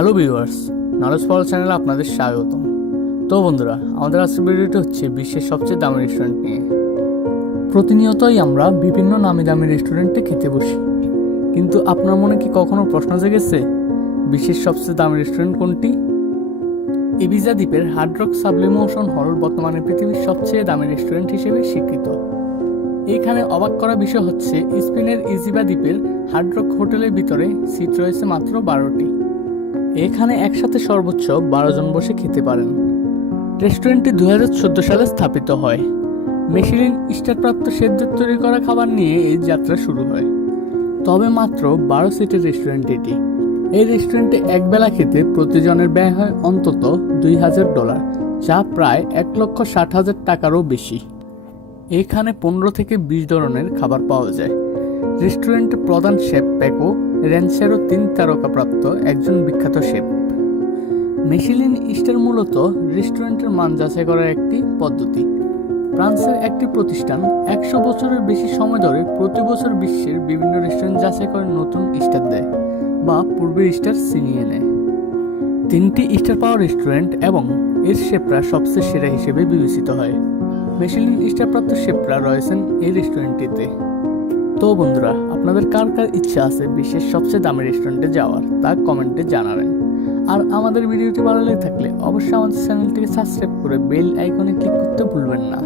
Hello viewers knowledge পাওয়ার চ্যানেলে আপনাদের স্বাগতম। তো বন্ধুরা, আমাদের আজকের ভিডিওটি হচ্ছে বিশ্বের সবচেয়ে দামি রেস্টুরেন্ট নিয়ে। প্রতিনিয়তই আমরা বিভিন্ন নামি দামি রেস্টুরেন্টে খেতে বসি। কিন্তু আপনার মনে কি কখনো প্রশ্ন জেগেছে, বিশ্বের সবচেয়ে দামি রেস্টুরেন্ট কোনটি? ইবিজা দ্বীপের হার্ড রক সাবলিমোশন হল বর্তমানে পৃথিবীর সবচেয়ে দামি রেস্টুরেন্ট হিসেবে স্বীকৃত। এখানে অবাক করা বিষয় হচ্ছে, স্পেনের ইজিবা দ্বীপের হার্ড রক হোটেলের ভিতরে সিট রয়েছে মাত্র বারোটি। এখানে একসাথে সর্বোচ্চ বারো জন বসে খেতে পারেন। রেস্টুরেন্টটি দুহাজার চোদ্দ সালে স্থাপিত হয়। মেশিলিন স্টারপ্রাপ্ত সেদ্ধ তৈরি করা খাবার নিয়ে এই যাত্রা শুরু হয়। তবে মাত্র বারো সিটের রেস্টুরেন্ট এটি। এই রেস্টুরেন্টে একবেলা খেতে প্রতিজনের ব্যয় হয় অন্তত দুই হাজার ডলার, যা প্রায় এক লক্ষ ষাট হাজার টাকারও বেশি। এখানে পনেরো থেকে বিশ ধরনের খাবার পাওয়া যায়। রেস্টুরেন্টের প্রধান শেফ প্যাকো রেন্সেরও তিন তারকাপ্রাপ্ত একজন বিখ্যাত শেফ। মেশিলিন স্টার মূলত রেস্টুরেন্টের মান যাচাই করার একটি পদ্ধতি। ফ্রান্সের একটি প্রতিষ্ঠান একশো বছরের বেশি সময় ধরে প্রতি বছর বিশ্বের বিভিন্ন রেস্টুরেন্ট যাচাই করে নতুন স্টার দেয় বা পূর্বের স্টার ছিনিয়ে নেয়। তিনটি স্টার পাওয়ার রেস্টুরেন্ট এবং এর শেফরা সবচেয়ে সেরা হিসেবে বিবেচিত হয়। মেশিলিন স্টারপ্রাপ্ত শেফরা রয়েছেন এই রেস্টুরেন্টটিতে। তো বন্ধুরা, আপনাদের কার কার ইচ্ছা আছে বিশ্বের সবচেয়ে দামি রেস্টুরেন্টে যাওয়ার, তা কমেন্টে জানাবেন। আর আমাদের ভিডিওটি ভালো লেগে থাকলে অবশ্যই আমাদের চ্যানেলটিকে সাবস্ক্রাইব করে বেল আইকনে ক্লিক করতে ভুলবেন না।